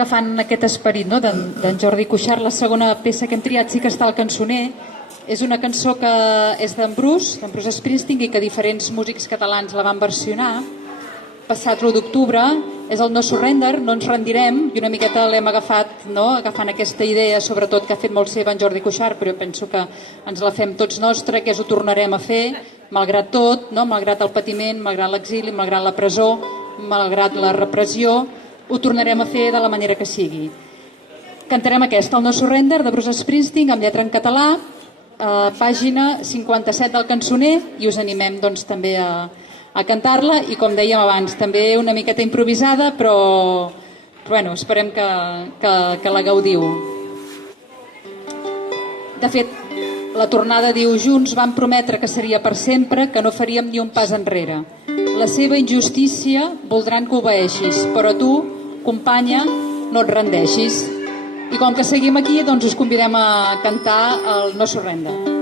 agafant aquest esperit d'en Jordi Cuixart, la segona peça que hem triat sí que està al cançoner. És una cançó que és d'en Bruce Springsteen, i que diferents músics catalans la van versionar. Passat l'1 d'octubre, és el No Surrender, no ens rendirem, i una miqueta l'hem agafat, agafant aquesta idea, sobretot que ha fet molt seva en Jordi Cuixart, però jo penso que ens la fem tots nostra, que ho tornarem a fer, malgrat tot, malgrat el patiment, malgrat l'exili, malgrat la presó, malgrat la repressió, ho tornarem a fer de la manera que sigui. Cantarem aquesta, el No Surrender, de Bruce Springsteen, amb lletra en català, pàgina 57 del cançoner, i us animem també a cantar-la, i com dèiem abans, també una miqueta improvisada, però esperem que la gaudiu. De fet, la tornada diu: junts vam prometre que seria per sempre, que no faríem ni un pas enrere. La seva injustícia voldran que obeeixis, però tu, companya, no et rendeixis. I com que seguim aquí, doncs us convidem a cantar el No Surrender.